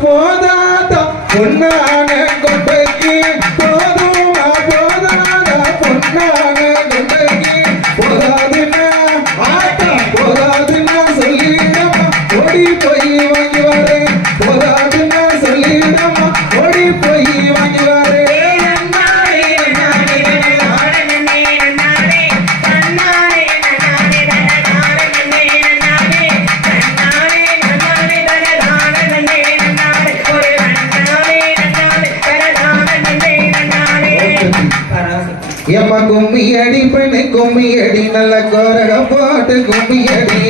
போதாத பொன்னான கொட்டைக்கு போதுமா போதாத பொன்னான கொட்டைக்கு போதாதுன்னா ஆட்டம் போதாதுன்னா சொல்லிடமா ஓடி போய் வாங்கி வரேன் போதாதுன்னா சொல்லிடமா ஓடி போய் வாங்கி வரேன் எம்மா கும்மி அடி பெண்ணு கும்மி அடி நல்ல கோரகம் போட்டு கும்மி அடி